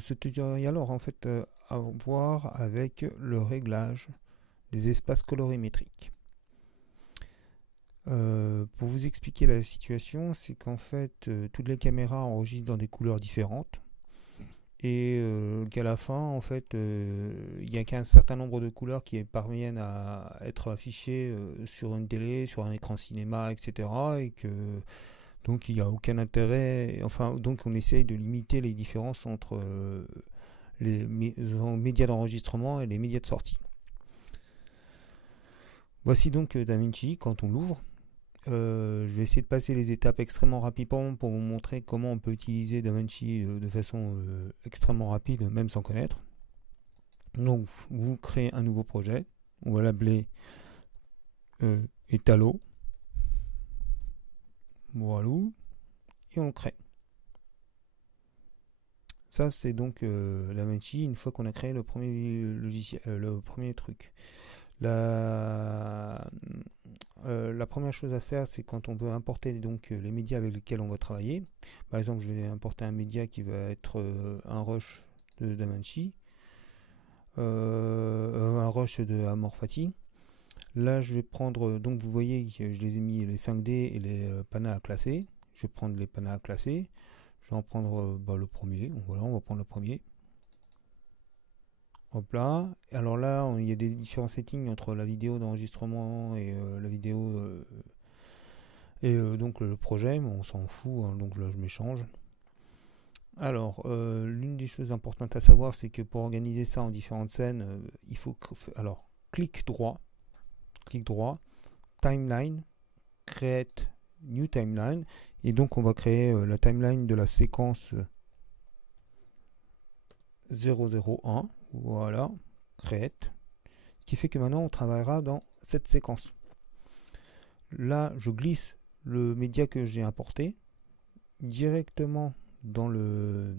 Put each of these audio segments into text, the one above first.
Ce tutoriel aura en fait à voir avec le réglage des espaces colorimétriques. Pour vous expliquer la situation, c'est qu'en fait toutes les caméras enregistrent dans des couleurs différentes et qu'à la fin en fait il n'y a qu'un certain nombre de couleurs qui parviennent à être affichées sur une télé, sur un écran cinéma, etc. Et que donc il n'y a aucun intérêt, enfin donc on essaye de limiter les différences entre les médias d'enregistrement et les médias de sortie. Voici donc DaVinci quand on l'ouvre. Je vais essayer de passer les étapes extrêmement rapidement pour vous montrer comment on peut utiliser DaVinci de façon extrêmement rapide, même sans connaître. Donc vous créez un nouveau projet, on va l'appeler Etalo. Voilà, et on le crée. Ça c'est donc DaVinci une fois qu'on a créé le premier logiciel, le premier truc. La première chose à faire, c'est quand on veut importer donc les médias avec lesquels on va travailler. Par exemple, je vais importer un média qui va être un rush de DaVinci, un rush de Amorphati. Là, je vais prendre, donc vous voyez, je les ai mis les 5D et les panas à classer. Je vais prendre les panas à classer. Je vais en prendre le premier. Voilà, on va prendre le premier. Hop là. Alors là, il y a des différents settings entre la vidéo d'enregistrement et la vidéo et donc le projet, mais on s'en fout, hein, donc là je m'échange. Alors, l'une des choses importantes à savoir, c'est que pour organiser ça en différentes scènes, il faut alors clic droit, timeline, create new timeline, et donc on va créer la timeline de la séquence 001. Voilà, create, ce qui fait que maintenant on travaillera dans cette séquence. Là, je glisse le média que j'ai importé directement dans le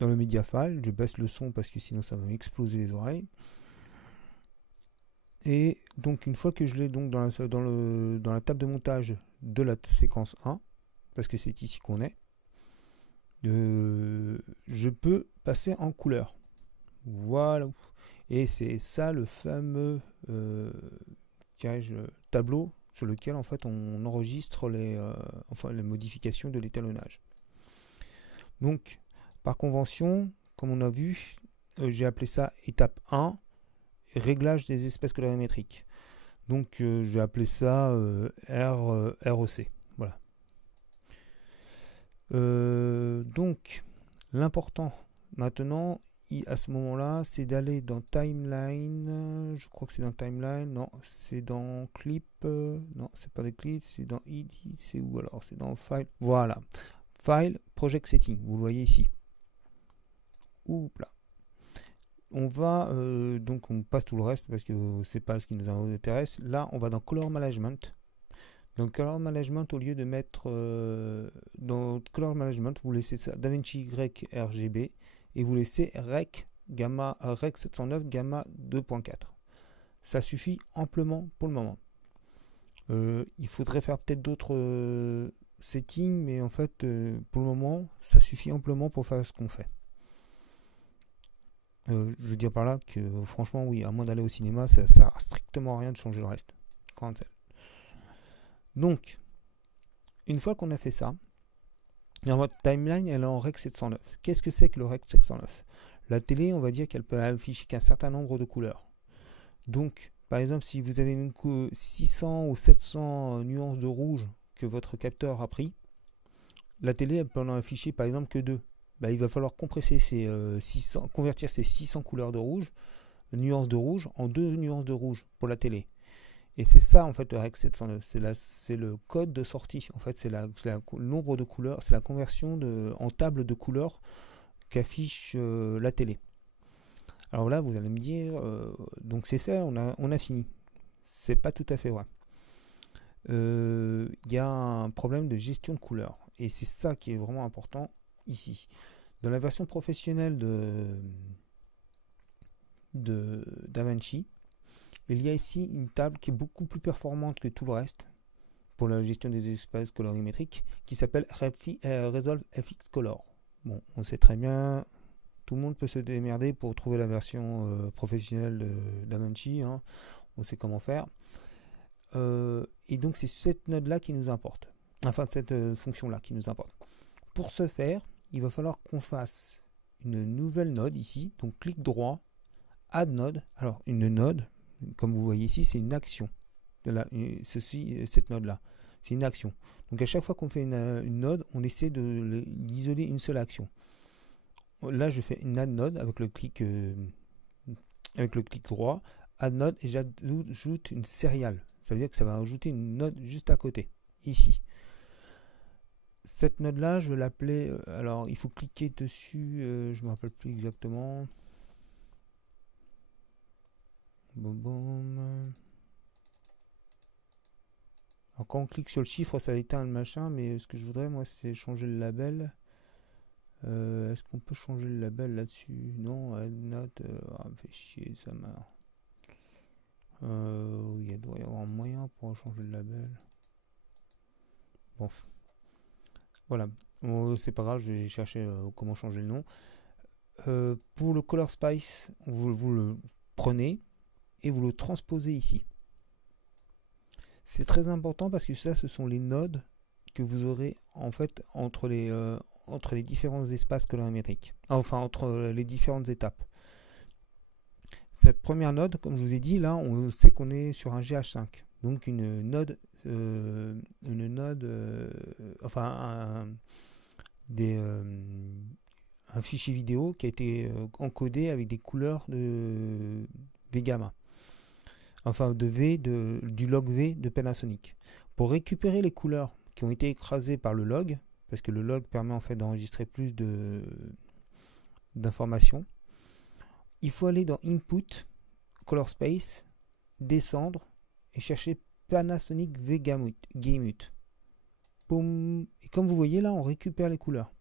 media file. Je baisse le son parce que sinon ça va m'exploser les oreilles. Et donc une fois que je l'ai donc dans la table de montage de la séquence 1, parce que c'est ici qu'on est, je peux passer en couleur. Voilà. Et c'est ça le fameux tableau sur lequel en fait on enregistre les modifications de l'étalonnage. Donc par convention, comme on a vu, j'ai appelé ça étape 1, réglage des espaces colorimétriques. Donc je vais appeler ça REC. Voilà. Donc l'important maintenant à ce moment-là, c'est d'aller dans Timeline. Je crois que c'est dans Timeline. Non, c'est dans Clip. Non, c'est pas des clips. C'est dans ID. C'est où alors? C'est dans File. Voilà. File, Project Setting. Vous le voyez ici. Oups là. On va donc on passe tout le reste parce que c'est pas ce qui nous intéresse. Là, on va dans Color Management. Dans Color Management, au lieu de mettre dans Color Management, vous laissez ça DaVinci Y RGB et vous laissez Rec 709 gamma 2.4. Ça suffit amplement pour le moment. Il faudrait faire peut-être d'autres settings, mais en fait, pour le moment, ça suffit amplement pour faire ce qu'on fait. Je veux dire par là que franchement, oui, à moins d'aller au cinéma, ça sert strictement à rien de changer le reste. Donc, une fois qu'on a fait ça, dans votre timeline, elle est en Rec 709. Qu'est-ce que c'est que le Rec 709? La télé, on va dire qu'elle peut afficher qu'un certain nombre de couleurs. Donc, par exemple, si vous avez 600 ou 700 nuances de rouge que votre capteur a pris, la télé, elle peut en afficher par exemple que 2. Il va falloir compresser convertir ces 600 couleurs de rouge, nuances de rouge, en 2 nuances de rouge pour la télé. Et c'est ça en fait le Rec 709, c'est le code de sortie. En fait, c'est le nombre de couleurs, c'est la conversion en table de couleurs qu'affiche la télé. Alors là, vous allez me dire, donc c'est fait, on a fini. C'est pas tout à fait vrai. Y a un problème de gestion de couleurs. Et c'est ça qui est vraiment important ici. Dans la version professionnelle de DaVinci, il y a ici une table qui est beaucoup plus performante que tout le reste pour la gestion des espaces colorimétriques qui s'appelle Resolve FX Color. Bon, on sait très bien, tout le monde peut se démerder pour trouver la version professionnelle de DaVinci, hein. On sait comment faire. Et donc c'est cette node-là qui nous importe. Enfin, cette fonction-là qui nous importe. Pour ce faire, il va falloir qu'on fasse une nouvelle node ici. Donc clic droit, add node. Alors une node, comme vous voyez ici, c'est une action. Cette node-là, c'est une action. Donc à chaque fois qu'on fait une node, on essaie d'isoler une seule action. Là, je fais une add node avec le clic droit, add node, et j'ajoute une serial. Ça veut dire que ça va ajouter une node juste à côté, ici. Cette node-là, je vais l'appeler... alors, il faut cliquer dessus, je ne me rappelle plus exactement. Boum. Alors, quand on clique sur le chiffre, ça éteint le machin, mais ce que je voudrais, moi, c'est changer le label. Est-ce qu'on peut changer le label là-dessus? Non, note, fait chier, ça m'a... il doit y avoir un moyen pour changer le label. Bon, voilà, c'est pas grave, je vais chercher comment changer le nom. Pour le Color Space, vous le prenez et vous le transposez ici. C'est très important parce que ça, ce sont les nodes que vous aurez en fait entre les différents espaces colorimétriques, enfin entre les différentes étapes. Cette première node, comme je vous ai dit, là, on sait qu'on est sur un GH5, donc une node, enfin un fichier vidéo qui a été encodé avec des couleurs de VGamma, enfin du log V de Panasonic. Pour récupérer les couleurs qui ont été écrasées par le log, parce que le log permet en fait d'enregistrer plus d'informations, il faut aller dans Input, Color Space, descendre et chercher Panasonic VGamut. Boum. Et comme vous voyez là, on récupère les couleurs.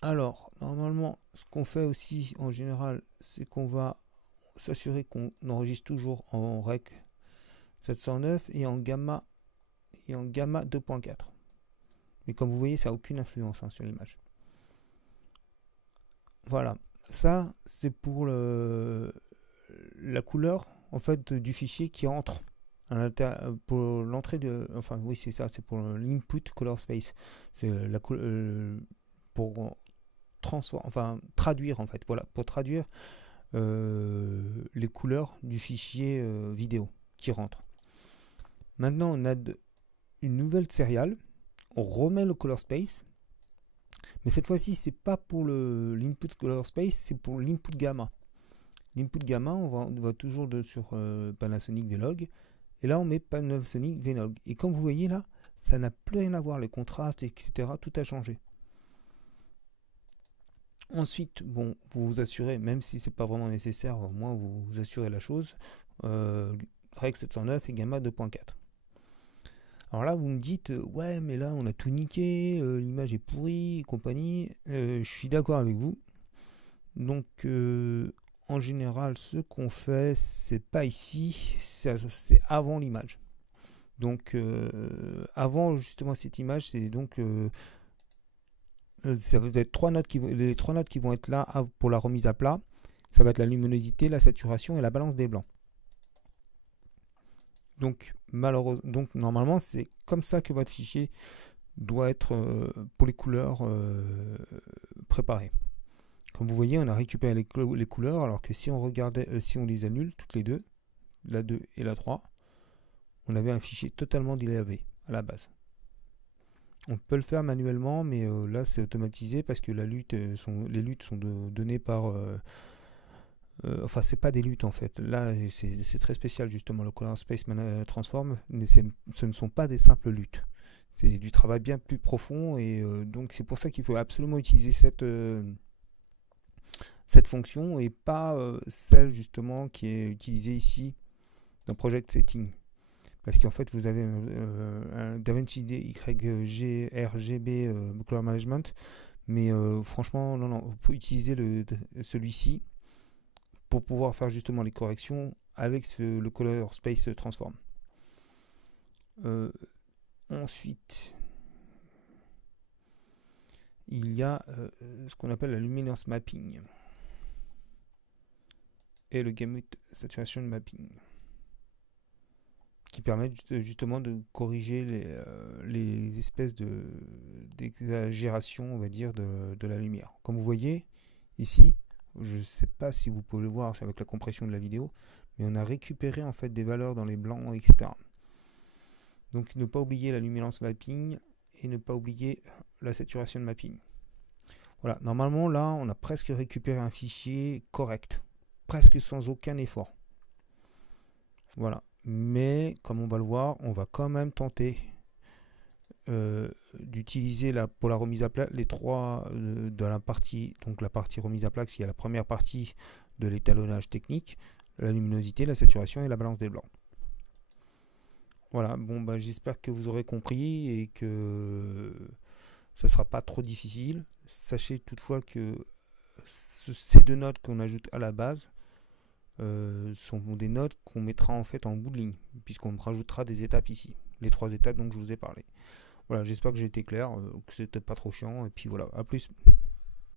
Alors, normalement, ce qu'on fait aussi en général, c'est qu'on va s'assurer qu'on enregistre toujours en Rec 709 et en Gamma 2.4. Mais comme vous voyez, ça n'a aucune influence sur l'image. Voilà, ça c'est pour la couleur en fait du fichier qui entre pour l'entrée de, enfin oui c'est ça, c'est pour l'input color space, c'est pour traduire en fait, voilà, pour traduire les couleurs du fichier vidéo qui rentre. Maintenant on a une nouvelle serial, on remet le color space. Mais cette fois-ci, c'est pas pour l'input color space, c'est pour l'input gamma. L'input gamma, on va toujours sur Panasonic Vlog. Et là, on met Panasonic Vlog. Et comme vous voyez là, ça n'a plus rien à voir. Les contrastes, etc., tout a changé. Ensuite, bon, vous vous assurez, même si c'est pas vraiment nécessaire, au moins vous vous assurez la chose. Rec 709 et Gamma 2.4. Alors là, vous me dites, ouais, mais là, on a tout niqué, l'image est pourrie, et compagnie. Je suis d'accord avec vous. Donc, en général, ce qu'on fait, c'est pas ici, c'est avant l'image. Donc, avant justement cette image, c'est donc ça va être les trois notes qui vont être là pour la remise à plat. Ça va être la luminosité, la saturation et la balance des blancs. Donc, normalement, c'est comme ça que votre fichier doit être pour les couleurs préparées. Comme vous voyez, on a récupéré les couleurs, alors que si on regardait, si on les annule toutes les deux, la 2 et la 3, on avait un fichier totalement délavé à la base. On peut le faire manuellement, mais là c'est automatisé parce que les luttes sont données par... enfin, c'est pas des luttes en fait. Là, c'est très spécial justement le Color Space Transform, mais ce ne sont pas des simples luttes. C'est du travail bien plus profond et donc c'est pour ça qu'il faut absolument utiliser cette fonction et pas celle justement qui est utilisée ici dans Project Setting. Parce qu'en fait, vous avez un DaVinci DYG RGB Color Management, mais franchement, non, vous pouvez utiliser celui-ci pour pouvoir faire justement les corrections avec le Color Space Transform. Ensuite, il y a ce qu'on appelle la luminance mapping et le gamut saturation mapping, qui permettent justement de corriger les espèces d'exagération, on va dire, de la lumière. Comme vous voyez ici, je ne sais pas si vous pouvez le voir avec la compression de la vidéo, mais on a récupéré en fait des valeurs dans les blancs, etc. Donc ne pas oublier la luminance mapping et ne pas oublier la saturation de mapping. Voilà, normalement là on a presque récupéré un fichier correct, presque sans aucun effort. Voilà, mais comme on va le voir, on va quand même tenter d'utiliser pour la remise à plat les trois de la partie, donc la partie remise à plat, il y a la première partie de l'étalonnage technique, la luminosité, la saturation et la balance des blancs. Voilà, bon bah j'espère que vous aurez compris et que ça sera pas trop difficile. Sachez toutefois que ces deux notes qu'on ajoute à la base sont des notes qu'on mettra en fait en bout de ligne, puisqu'on rajoutera des étapes ici, les trois étapes dont je vous ai parlé. Voilà, j'espère que j'ai été clair, que c'était pas trop chiant, et puis voilà, à plus.